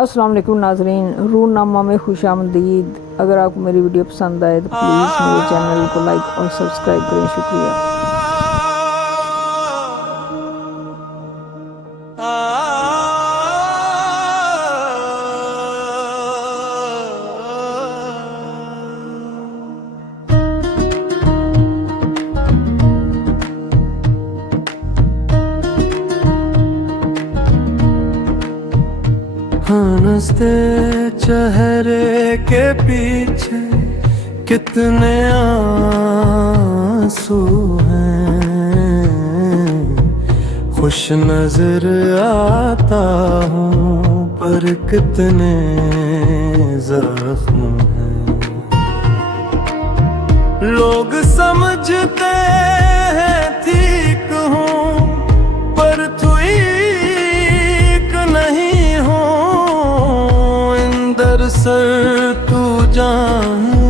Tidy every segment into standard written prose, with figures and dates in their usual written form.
अस्सलाम वालेकुम नाजरीन, रूरनामा में खुशामदीद। अगर आपको मेरी वीडियो पसंद आए तो प्लीज़ मेरे चैनल को लाइक और सब्सक्राइब करें। शुक्रिया। हंसते चेहरे के पीछे कितने आंसू हैं। खुश नजर आता हूँ पर कितने जख्म हैं। लोग समझते हैं ठीक हूँ पर ठीक नहीं हूँ। सर तू जाने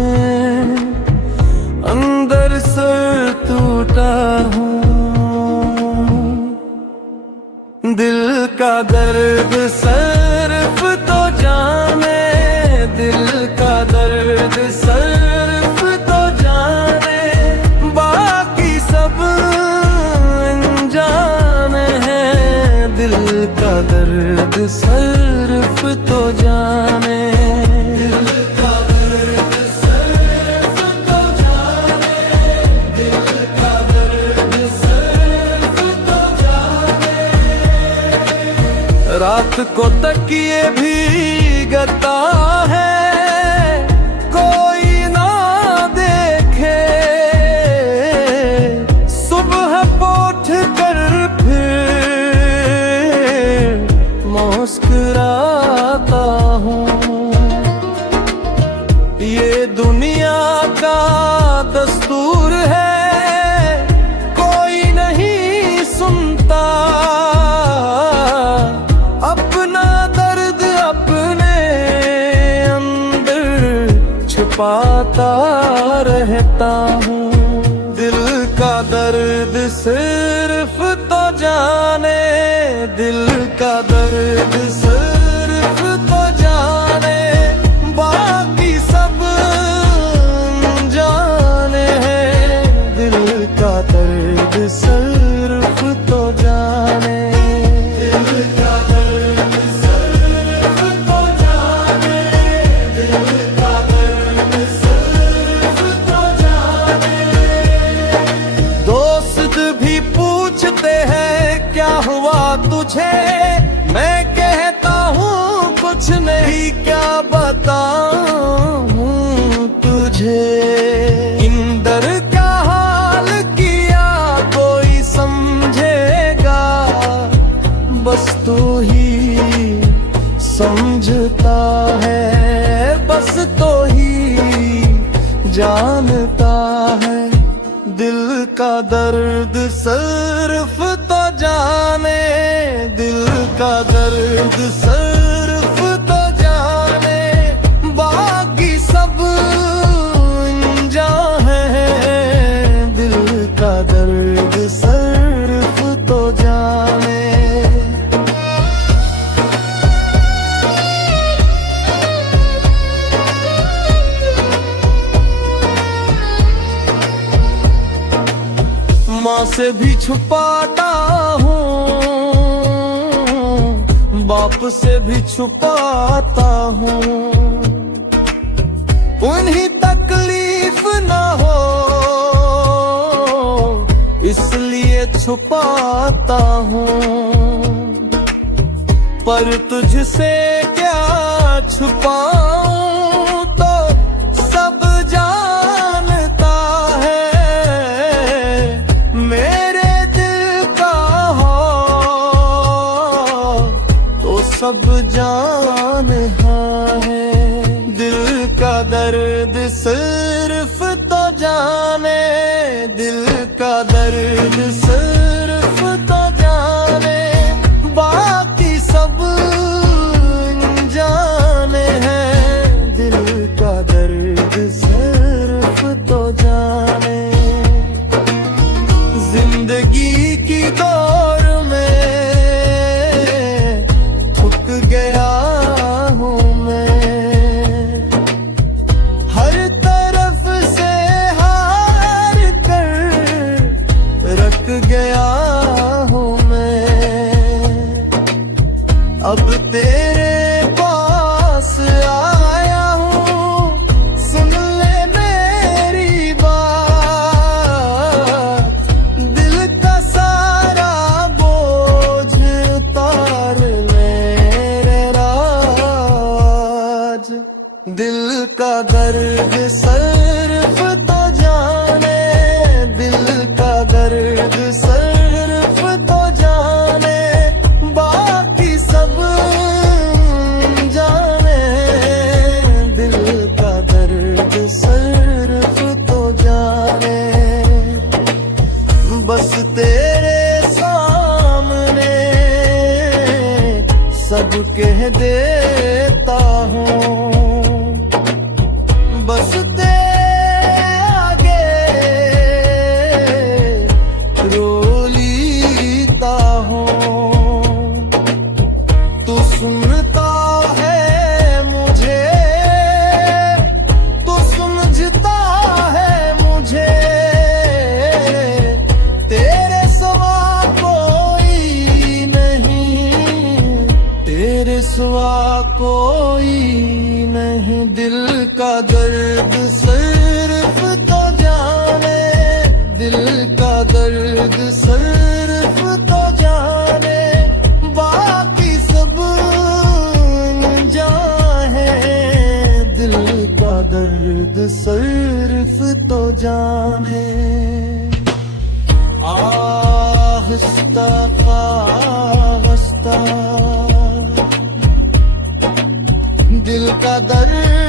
अंदर सर टूटा हूँ। दिल का दर्द सिर्फ तो जाने, दिल का दर्द सिर्फ तो जाने, बाकी सब अनजाने हैं। दिल का दर्द सिर्फ तो जाने, रात को तकिए भीगता है कोई ना देखे। सुबह उठ कर फिर मुस्कुराता हूँ। ये दुनिया का दस्तूर है, कोई नहीं सुनता। पाता रहता हूँ। दिल का दर्द सिर्फ तो जाने, दिल का दर्द सिर्फ तो जाने, बाकी सब जाने हैं। दिल का दर्द सिर्फ तो जाने, दिल का दर्द सिर्फ तो जाने, दिल का क्या हुआ तुझे, मैं कहता हूँ कुछ नहीं। क्या बताऊँ तुझे, इंदर का हाल किया कोई समझेगा, बस तू ही समझता है, बस तो ही जानता है। दिल का दर्द सिर्फ तो जाने, दिल का दर्द सिर्फ तो जाने, बाकी सब अनजाने हैं। दिल का दर्द सिर्फ तो जाने। माँ से भी छुपाता हूँ, बाप से भी छुपाता हूँ। उन्हीं तकलीफ ना हो इसलिए छुपाता हूँ। पर तुझसे क्या छुपाऊं, तो सब जानता है। मेरे दिल का हो तो सब जानता है। दिल का दर्द सिर्फ तो जाने, दिल का दर्द सिर्फ तो जाने, बाकी सब जाने हैं। दिल का दर्द सिर्फ तो जाने। जिंदगी की दौड़ में थक गया तेरे पास आया हूँ, सुन ले मेरी बात, दिल का सारा बोझ उतार मेरे राज। दिल का दर्द सिर्फ तो जाने, दिल का दर्द सिर्फ तो जाने, बाकी सब जाने। दिल का दर्द सिर्फ तो जाने, बस तेरे सामने सब कह देता हूँ, बस तेरे आगे रो लीता हूँ। तू सुनता है मुझे, तू समझता है मुझे, तेरे सिवा कोई नहीं, तेरे सिवा कोई नहीं। दिल का दर्द सिर्फ तो जाने, दिल का दर्द सिर्फ तो जाने, बाकी सब जाने। दिल का दर्द सिर्फ तो जाने। आहिस्ता आहिस्ता दिल का दर्द